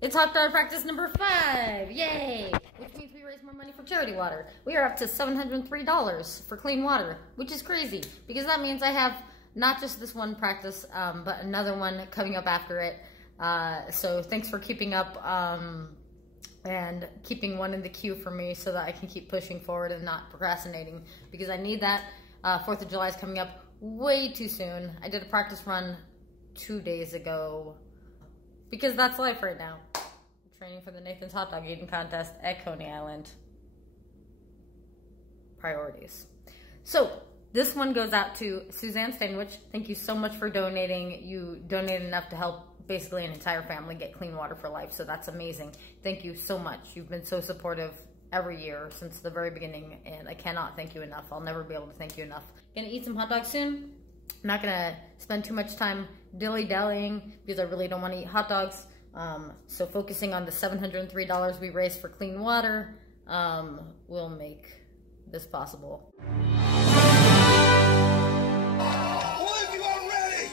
It's hot dog practice number 5, yay! Which means we raise more money for charity water. We are up to $703 for clean water, which is crazy, because that means I have not just this one practice, but another one coming up after it. So thanks for keeping up and keeping one in the queue for me so that I can keep pushing forward and not procrastinating, because I need that. 4th of July is coming up way too soon. I did a practice run 2 days ago, because that's life right now. I'm training for the Nathan's hot dog eating contest at Coney Island. Priorities. So this one goes out to Suzanne Stanwich. Thank you so much for donating. You donated enough to help basically an entire family get clean water for life, so that's amazing. Thank you so much. You've been so supportive every year since the very beginning, and I cannot thank you enough. I'll never be able to thank you enough. Gonna eat some hot dogs soon. I'm not gonna spend too much time dilly-dallying because I really don't want to eat hot dogs. So focusing on the $703 we raised for clean water will make this possible. All of you are ready.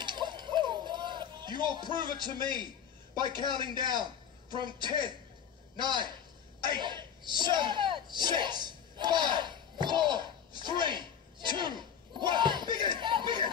You will prove it to me by counting down from 10, 9, 8, 7, 6, 5, 4, 3, 2, 1. Begin! Begin!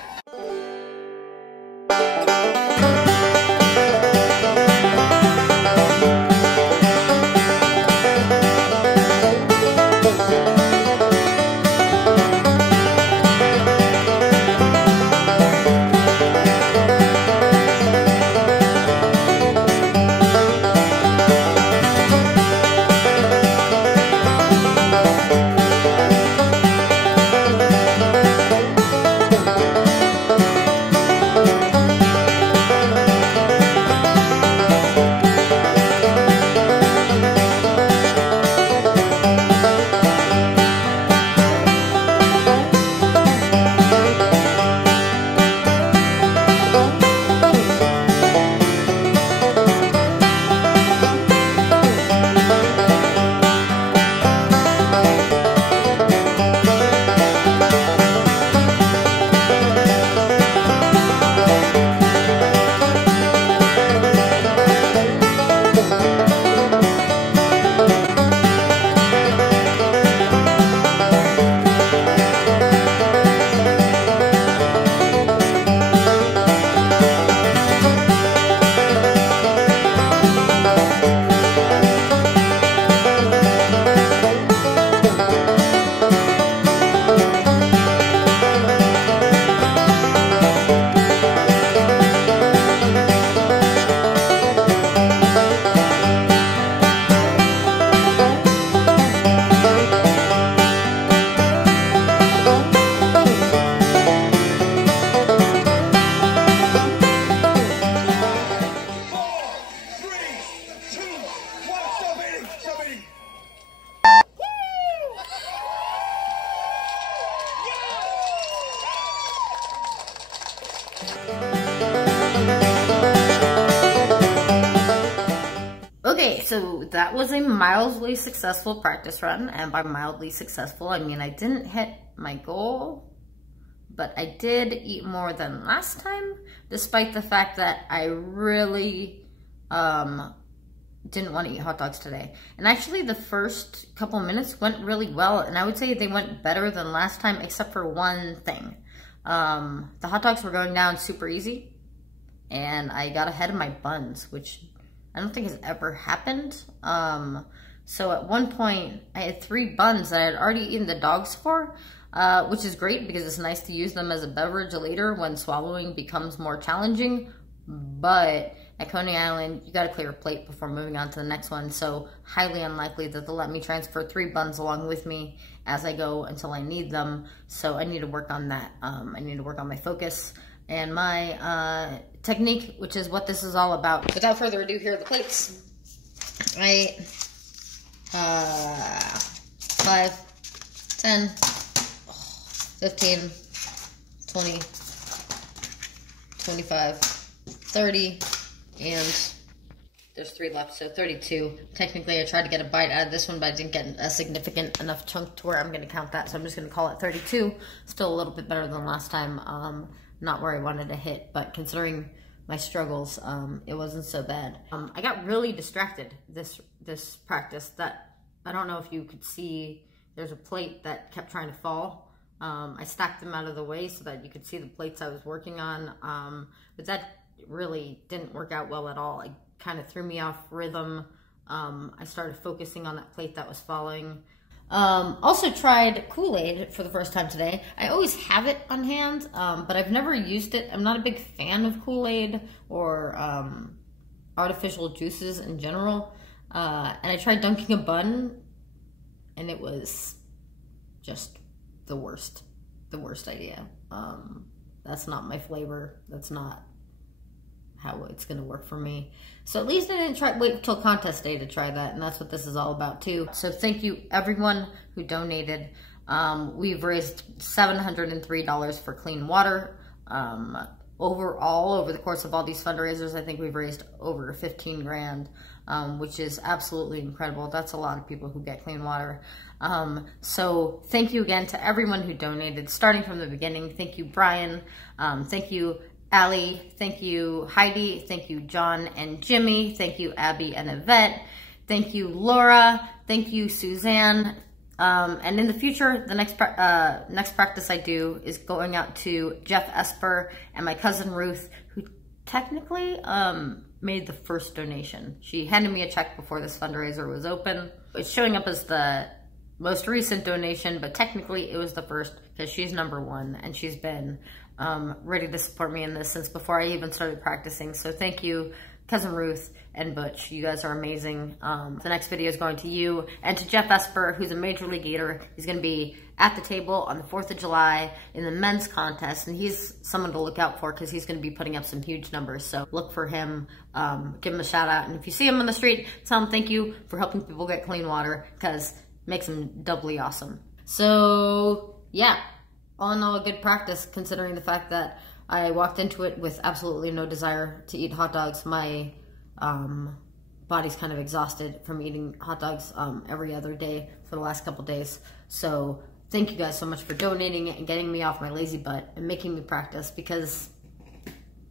Okay, so that was a mildly successful practice run, and by mildly successful, I mean I didn't hit my goal, but I did eat more than last time, despite the fact that I really didn't want to eat hot dogs today. And actually the first couple minutes went really well, and I would say they went better than last time, except for one thing. The hot dogs were going down super easy, and I got ahead of my buns, which I don't think has ever happened. So at one point, I had 3 buns that I had already eaten the dogs for, which is great because it's nice to use them as a beverage later when swallowing becomes more challenging. But at Coney Island, you gotta clear a plate before moving on to the next one. So highly unlikely that they'll let me transfer 3 buns along with me as I go until I need them. So I need to work on that. I need to work on my focus and my technique, which is what this is all about. Without further ado, here are the plates. I 5, 10, 15, 20, 25, 30, and there's 3 left, so 32. Technically, I tried to get a bite out of this one, but I didn't get a significant enough chunk to where I'm going to count that, so I'm just going to call it 32. Still a little bit better than last time. Not where I wanted to hit, but considering my struggles, it wasn't so bad. I got really distracted this practice. That I don't know if you could see, there's a plate that kept trying to fall. I stacked them out of the way so that you could see the plates I was working on, but that really didn't work out well at all. It kind of threw me off rhythm. I started focusing on that plate that was falling. Also tried Kool-Aid for the first time today. I always have it on hand, but I've never used it. I'm not a big fan of Kool-Aid or artificial juices in general. And I tried dunking a bun, and it was just the worst idea. That's not my flavor. That's not how it's gonna work for me. So at least I didn't wait until contest day to try that, and that's what this is all about too. So thank you everyone who donated. We've raised $703 for clean water. Overall, over the course of all these fundraisers, I think we've raised over 15 grand, which is absolutely incredible. That's a lot of people who get clean water. So thank you again to everyone who donated, starting from the beginning. Thank you, Brian. Thank you, Allie. Thank you, Heidi. Thank you, John and Jimmy. Thank you, Abby and Yvette. Thank you, Laura. Thank you, Suzanne. And in the future, the next practice I do is going out to Jeff Esper and my cousin Ruth, who technically made the first donation. She handed me a check before this fundraiser was open. It's showing up as the most recent donation, but technically it was the first because she's #1 and she's been ready to support me in this since before I even started practicing. So thank you, Cousin Ruth and Butch. You guys are amazing. The next video is going to you and to Jeff Esper, who's a Major League Eater. He's going to be at the table on the 4th of July in the men's contest, and he's someone to look out for because he's going to be putting up some huge numbers. So look for him, give him a shout out, and if you see him on the street, tell him thank you for helping people get clean water because it makes him doubly awesome. So yeah, all in all, a good practice considering the fact that I walked into it with absolutely no desire to eat hot dogs. My body's kind of exhausted from eating hot dogs every other day for the last couple days. So thank you guys so much for donating and getting me off my lazy butt and making me practice, because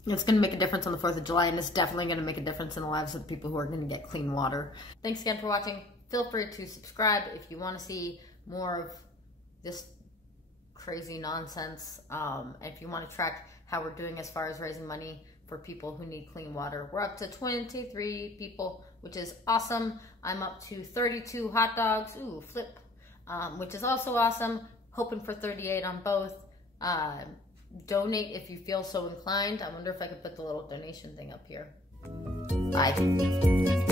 it's going to make a difference on the 4th of July, and it's definitely going to make a difference in the lives of the people who are going to get clean water. Thanks again for watching. Feel free to subscribe if you want to see more of this crazy nonsense. If you want to track how we're doing as far as raising money for people who need clean water. We're up to 23 people, which is awesome. I'm up to 32 hot dogs, ooh, flip, which is also awesome. Hoping for 38 on both. Donate if you feel so inclined. I wonder if I could put the little donation thing up here. Bye.